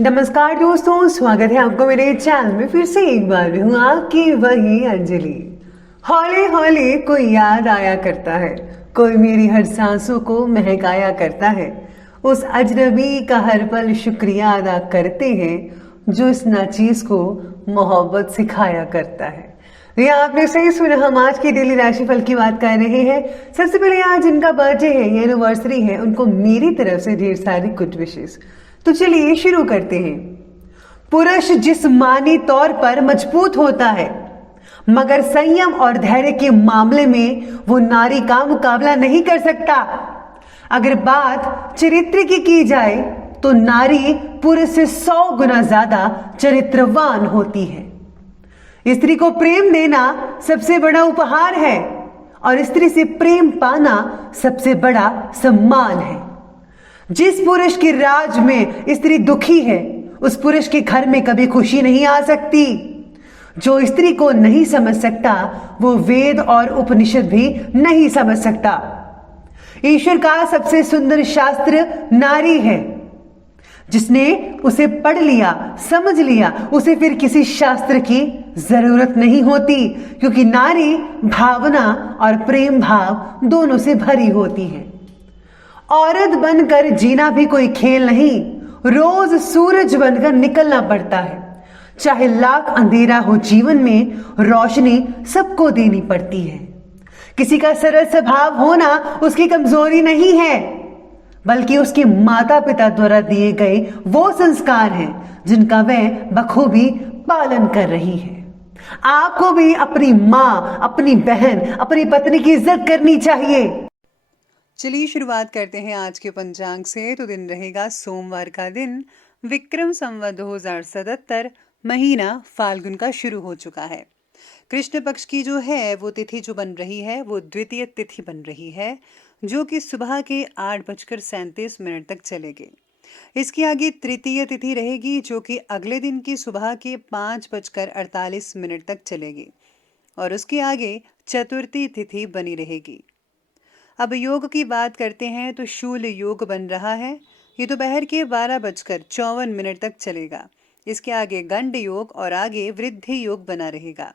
नमस्कार दोस्तों, स्वागत है आपको मेरे चैनल में। फिर से एक बार हूँ आपकी वही अंजलि। हौले हौले कोई याद आया करता है, कोई मेरी हर सांसों को महकाया करता है। उस अजनबी का हर पल शुक्रिया अदा करते हैं जो इस नाचीज को मोहब्बत सिखाया करता है। ये आपने सही सुना, हम आज की डेली राशिफल की बात कर रहे हैं। सबसे पहले आज जिनका बर्थडे है या एनिवर्सरी है, उनको मेरी तरफ से ढेर सारी गुड विशेस। तो चलिए शुरू करते हैं। पुरुष जिस्मानी तौर पर मजबूत होता है, मगर संयम और धैर्य के मामले में वो नारी का मुकाबला नहीं कर सकता। अगर बात चरित्र की जाए तो नारी पुरुष से 100 गुना ज्यादा चरित्रवान होती है। स्त्री को प्रेम देना सबसे बड़ा उपहार है और स्त्री से प्रेम पाना सबसे बड़ा सम्मान है। जिस पुरुष के राज में स्त्री दुखी है, उस पुरुष के घर में कभी खुशी नहीं आ सकती। जो स्त्री को नहीं समझ सकता, वो वेद और उपनिषद भी नहीं समझ सकता। ईश्वर का सबसे सुंदर शास्त्र नारी है। जिसने उसे पढ़ लिया, समझ लिया, उसे फिर किसी शास्त्र की जरूरत नहीं होती, क्योंकि नारी भावना और प्रेम भाव दोनों से भरी होती है। औरत बनकर जीना भी कोई खेल नहीं, रोज सूरज बनकर निकलना पड़ता है। चाहे लाख अंधेरा हो, जीवन में रोशनी सबको देनी पड़ती है। किसी का सरल स्वभाव होना उसकी कमजोरी नहीं है, बल्कि उसके माता पिता द्वारा दिए गए वो संस्कार हैं जिनका वह बखूबी पालन कर रही है। आपको भी अपनी माँ, अपनी बहन, अपनी पत्नी की इज्जत करनी चाहिए। चलिए शुरुआत करते हैं आज के पंचांग से। तो दिन रहेगा सोमवार का दिन, विक्रम संवत 2077, महीना फाल्गुन का शुरू हो चुका है। कृष्ण पक्ष की जो है वो तिथि जो बन रही है वो द्वितीय तिथि बन रही है, जो कि सुबह के 8:37 तक चलेगी। इसके आगे तृतीय तिथि रहेगी, जो कि अगले दिन की सुबह के 5:48 तक चलेगी, और उसके आगे चतुर्थी तिथि बनी रहेगी। अब योग की बात करते हैं तो शूल योग बन रहा है। ये दोपहर के 12:54 तक चलेगा। इसके आगे गंड योग और आगे वृद्धि योग बना रहेगा।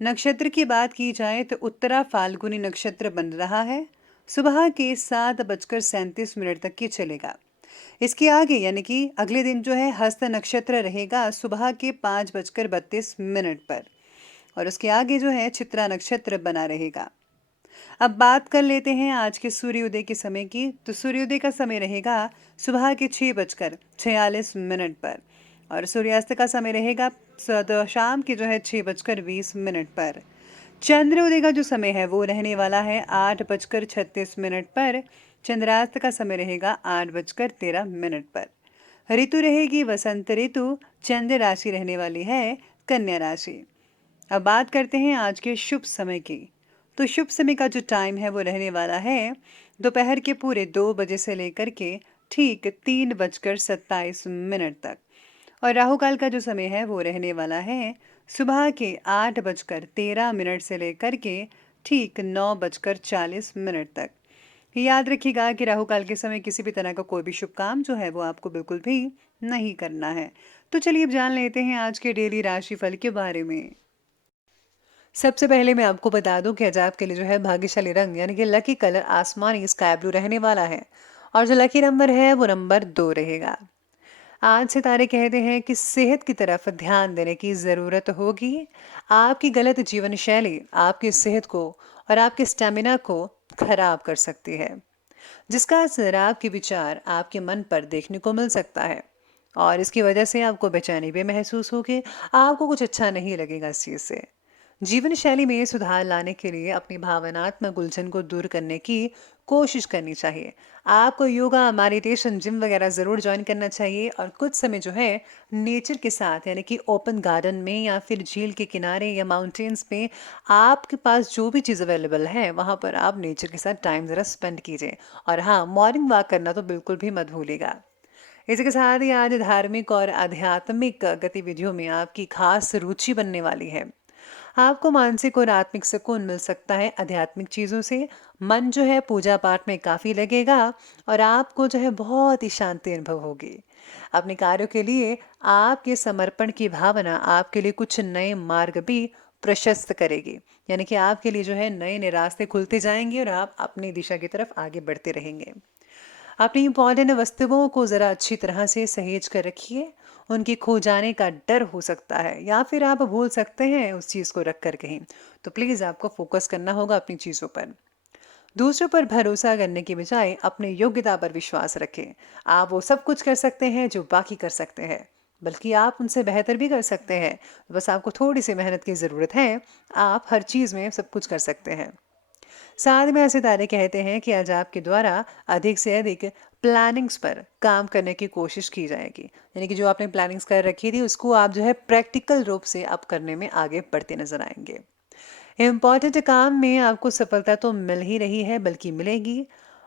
नक्षत्र की बात की जाए तो उत्तरा फाल्गुनी नक्षत्र बन रहा है, सुबह के 7:37 तक की चलेगा। इसके आगे यानी कि अगले दिन जो है हस्त नक्षत्र रहेगा, सुबह के 5:32 पर, और उसके आगे जो है चित्रा नक्षत्र बना रहेगा। अब बात कर लेते हैं आज के सूर्योदय के समय की। तो सूर्योदय का समय रहेगा सुबह के 6:46 पर, और सूर्यास्त का समय रहेगा शाम के जो है 6:20 पर। चंद्रोदय का जो समय है वो रहने वाला है 8:36 पर। चंद्रास्त का समय रहेगा 8:13 पर। ऋतु रहेगी वसंत ऋतु। चंद्र राशि रहने वाली है कन्या राशि। अब बात करते हैं आज के शुभ समय की। तो शुभ समय का जो टाइम है वो रहने वाला है दोपहर के पूरे 2 बजे से लेकर के ठीक 3:27 तक, और राहु काल का जो समय है वो रहने वाला है सुबह के 8:13 से लेकर के ठीक 9:40 तक। याद रखिएगा कि राहु काल के समय किसी भी तरह का कोई भी शुभ काम जो है वो आपको बिल्कुल भी नहीं करना है। तो चलिए अब जान लेते हैं आज के डेली राशिफल के बारे में। सबसे पहले मैं आपको बता दूं कि आज आपके लिए जो है भाग्यशाली रंग यानी कि लकी कलर आसमानी स्काई ब्लू रहने वाला है, और जो लकी नंबर है वो नंबर 2 रहेगा। आज सितारे कहते हैं कि सेहत की तरफ ध्यान देने की ज़रूरत होगी। आपकी गलत जीवन शैली आपकी सेहत को और आपके स्टेमिना को खराब कर सकती है, जिसका असर आपके विचार आपके मन पर देखने को मिल सकता है, और इसकी वजह से आपको बेचैनी भी महसूस होगी। आपको कुछ अच्छा नहीं लगेगा इस चीज़ से। जीवन शैली में सुधार लाने के लिए अपनी भावनात्मक उलझन को दूर करने की कोशिश करनी चाहिए। आपको योगा, मेडिटेशन, जिम वगैरह ज़रूर ज्वाइन करना चाहिए, और कुछ समय जो है नेचर के साथ यानी कि ओपन गार्डन में या फिर झील के किनारे या माउंटेन्स पे आपके पास जो भी चीज़ अवेलेबल है वहाँ पर आप नेचर के साथ टाइम ज़रा स्पेंड कीजिए। और हाँ, मॉर्निंग वॉक करना तो बिल्कुल भी मत भूलिएगा। इसी के साथ ही आज धार्मिक और आध्यात्मिक गतिविधियों में आपकी खास रुचि बनने वाली है। आपको मानसिक और आत्मिक सुकून मिल सकता है आध्यात्मिक चीज़ों से। मन जो है पूजा पाठ में काफ़ी लगेगा, और आपको जो है बहुत ही शांति अनुभव होगी। अपने कार्यों के लिए आपके समर्पण की भावना आपके लिए कुछ नए मार्ग भी प्रशस्त करेगी। यानी कि आपके लिए जो है नए नए रास्ते खुलते जाएंगे और आप अपनी दिशा की तरफ आगे बढ़ते रहेंगे। अपनी इंपॉर्टेंट वस्तुओं को ज़रा अच्छी तरह से सहेज कर रखिए। उनके खो जाने का डर हो सकता है या फिर आप भूल सकते हैं उस चीज़ को रख कर कहीं। तो प्लीज़ आपको फोकस करना होगा अपनी चीज़ों पर। दूसरों पर भरोसा करने की बजाय अपनी योग्यता पर विश्वास रखें। आप वो सब कुछ कर सकते हैं जो बाकी कर सकते हैं, बल्कि आप उनसे बेहतर भी कर सकते हैं। बस आपको थोड़ी सी मेहनत की ज़रूरत है। आप हर चीज़ में सब कुछ कर सकते हैं। साथ में सितारे कहते हैं कि आज आपके द्वारा अधिक से अधिक प्लानिंग्स पर काम करने की कोशिश की जाएगी। यानी कि जो आपने प्लानिंग्स कर रखी थी उसको आप जो है प्रैक्टिकल रूप से आप करने में आगे बढ़ते नजर आएंगे। इम्पॉर्टेंट काम में आपको सफलता तो मिल ही रही है बल्कि मिलेगी।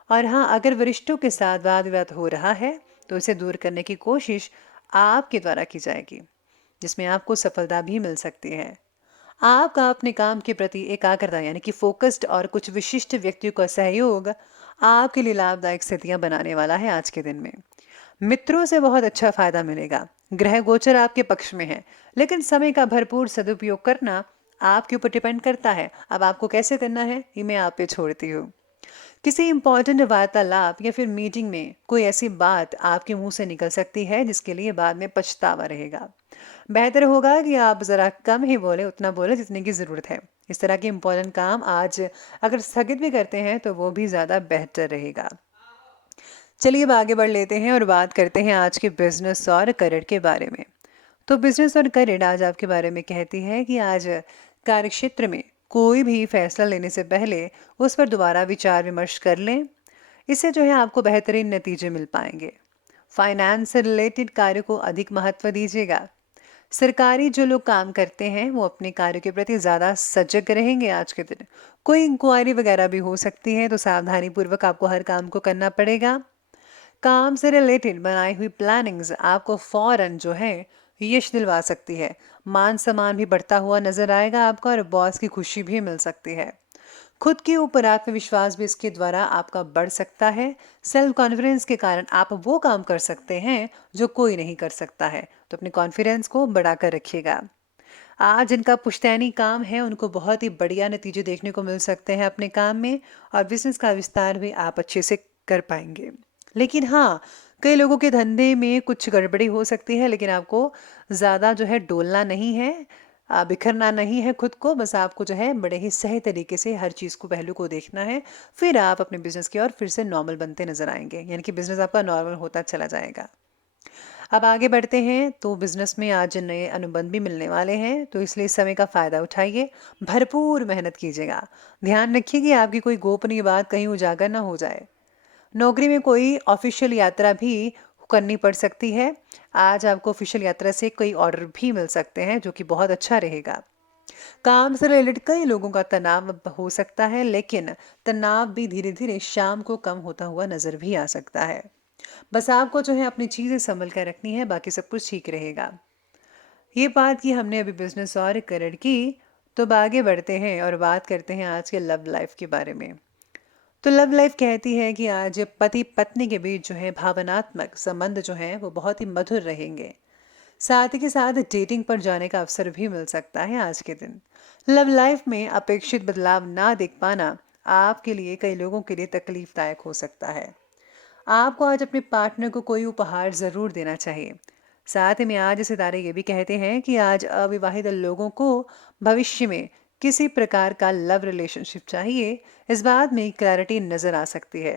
और हाँ, अगर वरिष्ठों के साथ वाद विवाद हो रहा है तो इसे दूर करने की कोशिश आपके द्वारा की जाएगी, जिसमें आपको सफलता भी मिल सकती है। आपका अपने काम के प्रति एकाग्रता यानी कि फोकस्ड और कुछ विशिष्ट व्यक्तियों का सहयोग आपके लिए लाभदायक स्थितियां बनाने वाला है आज के दिन में। मित्रों से बहुत अच्छा फायदा मिलेगा। ग्रह गोचर आपके पक्ष में है, लेकिन समय का भरपूर सदुपयोग करना आपके ऊपर डिपेंड करता है। अब आपको कैसे करना है ये मैं आप पे छोड़ती हूँ। किसी इंपॉर्टेंट वार्तालाप या फिर मीटिंग में कोई ऐसी बात आपके मुंह से निकल सकती है जिसके लिए बाद में पछतावा रहेगा। बेहतर होगा कि आप ज़रा कम ही बोले, उतना बोले जितने की ज़रूरत है। इस तरह के इंपॉर्टेंट काम आज अगर स्थगित भी करते हैं तो वो भी ज़्यादा बेहतर रहेगा। चलिए अब आगे बढ़ लेते हैं और बात करते हैं आज के बिजनेस और करियर के बारे में। तो बिजनेस और करियर आज आपके बारे में कहती है कि आज कार्यक्षेत्र में कोई भी फैसला लेने से पहले उस पर दोबारा विचार विमर्श कर लें। इससे जो है आपको बेहतरीन नतीजे मिल पाएंगे। फाइनेंस से रिलेटेड कार्य को अधिक महत्व दीजिएगा। सरकारी जो लोग काम करते हैं वो अपने कार्य के प्रति ज़्यादा सजग रहेंगे आज के दिन। कोई इंक्वायरी वगैरह भी हो सकती है तो सावधानी पूर्वक आपको हर काम को करना पड़ेगा। काम से रिलेटेड बनाई हुई प्लानिंग्स आपको फौरन जो है यश दिलवा सकती है। मान सम्मान भी बढ़ता हुआ नजर आएगा आपका और बॉस की खुशी भी मिल सकती है। खुद के ऊपर आत्मविश्वास भी इसके द्वारा आपका बढ़ सकता है। सेल्फ कॉन्फिडेंस के कारण आप वो काम कर सकते हैं जो कोई नहीं कर सकता है। तो अपने कॉन्फिडेंस को बढ़ाकर रखिएगा। आज जिनका पुश्तैनी काम है उनको बहुत ही बढ़िया नतीजे देखने को मिल सकते हैं अपने काम में, और बिजनेस का विस्तार भी आप अच्छे से कर पाएंगे। लेकिन हाँ, कई लोगों के धंधे में कुछ गड़बड़ी हो सकती है, लेकिन आपको ज़्यादा जो है डोलना नहीं है, बिखरना नहीं है खुद को। बस आपको जो है बड़े ही सही तरीके से हर चीज़ को, पहलू को देखना है। फिर आप अपने बिजनेस की ओर फिर से नॉर्मल बनते नजर आएंगे, यानी कि बिजनेस आपका नॉर्मल होता चला जाएगा। अब आगे बढ़ते हैं तो बिजनेस में आज नए अनुबंध भी मिलने वाले हैं, तो इसलिए इस समय का फायदा उठाइए। भरपूर मेहनत कीजिएगा। ध्यान रखिए कि आपकी कोई गोपनीय बात कहीं उजागर ना हो जाए। नौकरी में कोई ऑफिशियल यात्रा भी करनी पड़ सकती है। आज आपको ऑफिशियल यात्रा से कई ऑर्डर भी मिल सकते हैं जो कि बहुत अच्छा रहेगा। काम से रिलेटेड कई लोगों का तनाव हो सकता है, लेकिन तनाव भी धीरे धीरे शाम को कम होता हुआ नजर भी आ सकता है। बस आपको जो है अपनी चीजें संभल कर रखनी है, बाकी सब कुछ ठीक रहेगा। ये बात की हमने अभी बिजनेस और करियर की। तो अब आगे बढ़ते हैं और बात करते हैं आज के लव लाइफ के बारे में। तो लव लाइफ कहती है कि आज पति पत्नी के बीच जो है भावनात्मक संबंध जो है वो बहुत ही मधुर रहेंगे। साथ ही के साथ डेटिंग पर जाने का अवसर भी मिल सकता है आज के दिन। लव लाइफ में अपेक्षित बदलाव ना देख पाना आपके लिए, कई लोगों के लिए तकलीफदायक हो सकता है। आपको आज अपने पार्टनर को कोई उपहार जरूर देना चाहिए। साथ ही में आज सितारे ये भी कहते हैं कि आज अविवाहित लोगों को भविष्य में किसी प्रकार का लव रिलेशनशिप चाहिए। इस बात में क्लैरिटी नजर आ सकती है।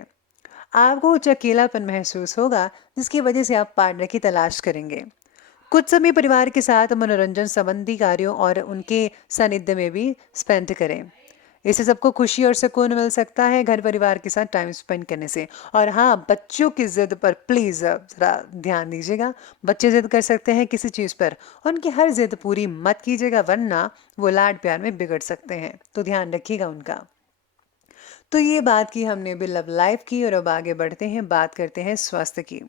आपको कुछ अकेलापन महसूस होगा जिसकी वजह से आप पार्टनर की तलाश करेंगे। कुछ समय परिवार के साथ मनोरंजन संबंधी कार्यों और उनके सानिध्य में भी स्पेंड करें। इससे सबको खुशी और सुकून मिल सकता है घर परिवार के साथ टाइम स्पेंड करने से। और हाँ, बच्चों की जिद पर प्लीज जरा ध्यान दीजिएगा। बच्चे जिद कर सकते हैं किसी चीज पर, उनकी हर जिद पूरी मत कीजिएगा, वरना वो लाड प्यार में बिगड़ सकते हैं। तो ध्यान रखिएगा उनका। तो ये बात की हमने भी लव लाइफ की, और अब आगे बढ़ते हैं, बात करते हैं स्वास्थ्य की।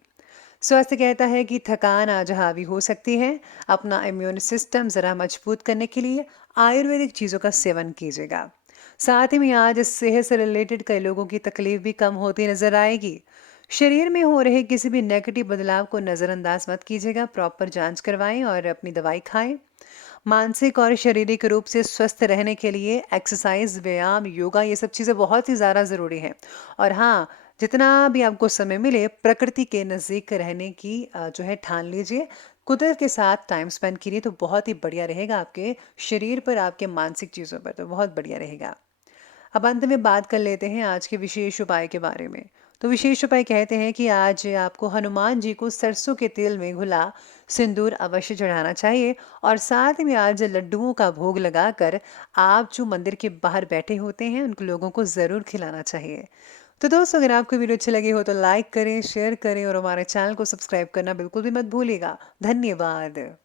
स्वास्थ्य कहता है कि थकान आज हावी हो सकती है। अपना इम्यून सिस्टम जरा मजबूत करने के लिए आयुर्वेदिक चीजों का सेवन कीजिएगा। साथ ही में आज सेहत से रिलेटेड कई लोगों की तकलीफ भी कम होती नजर आएगी। शरीर में हो रहे किसी भी नेगेटिव बदलाव को नज़रअंदाज मत कीजिएगा, प्रॉपर जांच करवाएं और अपनी दवाई खाएं। मानसिक और शारीरिक रूप से स्वस्थ रहने के लिए एक्सरसाइज, व्यायाम, योगा ये सब चीज़ें बहुत ही ज़्यादा ज़रूरी हैं। और हाँ, जितना भी आपको समय मिले प्रकृति के नज़दीक रहने की जो है ठान लीजिए। कुदरत के साथ टाइम स्पेंड करिए तो बहुत ही बढ़िया रहेगा, आपके शरीर पर, आपके मानसिक चीज़ों पर तो बहुत बढ़िया रहेगा। अब अंत में बात कर लेते हैं आज के विशेष उपाय के बारे में। तो विशेष उपाय कहते हैं कि आज आपको हनुमान जी को सरसों के तेल में घुला सिंदूर अवश्य चढ़ाना चाहिए, और साथ में आज लड्डुओं का भोग लगाकर आप जो मंदिर के बाहर बैठे होते हैं उन लोगों को ज़रूर खिलाना चाहिए। तो दोस्तों, अगर आपको वीडियो अच्छी लगी हो तो लाइक करें, शेयर करें और हमारे चैनल को सब्सक्राइब करना बिल्कुल भी मत भूलिएगा। धन्यवाद।